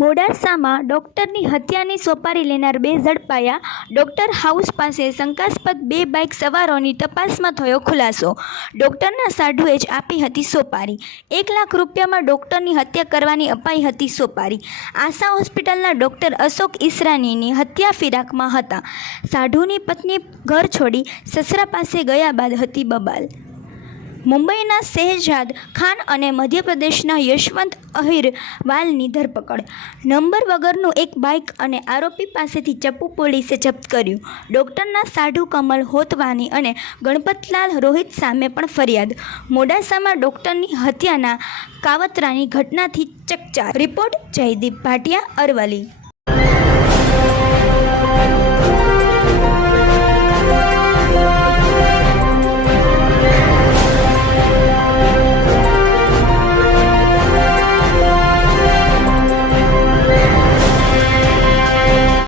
મોડાસામાં ડોક્ટરની હત્યાની સોપારી લેનાર બે ઝડપાયા. ડોક્ટર હાઉસ પાસે શંકાસ્પદ બે બાઇક સવારોની તપાસમાં થયો ખુલાસો. ડોક્ટરના સાઢુએ જ આપી હતી સોપારી. એક લાખ રૂપિયામાં ડોક્ટરની હત્યા કરવાની અપાઈ હતી સોપારી. આશા હોસ્પિટલના ડોક્ટર અશોક ઈસરાનીની હત્યા ફિરાકમાં હતા. સાઢુની પત્ની ઘર છોડી સસરા પાસે ગયા બાદ હતી બબાલ. મુંબઈના શહેજાદ ખાન અને મધ્યપ્રદેશના યશવંત અહિરવાલની ધરપકડ. નંબર વગરનું એક બાઇક અને આરોપી પાસેથી ચપ્પુ પોલીસે જપ્ત કર્યું. ડૉક્ટરના સાઢુ કમલ હોતવાની અને ગણપતલાલ રોહિત સામે પણ ફરિયાદ. મોડાસામાં ડૉક્ટરની હત્યાના કાવતરાની ઘટનાથી ચકચાર. રિપોર્ટ જયદીપ ભાટિયા અરવલી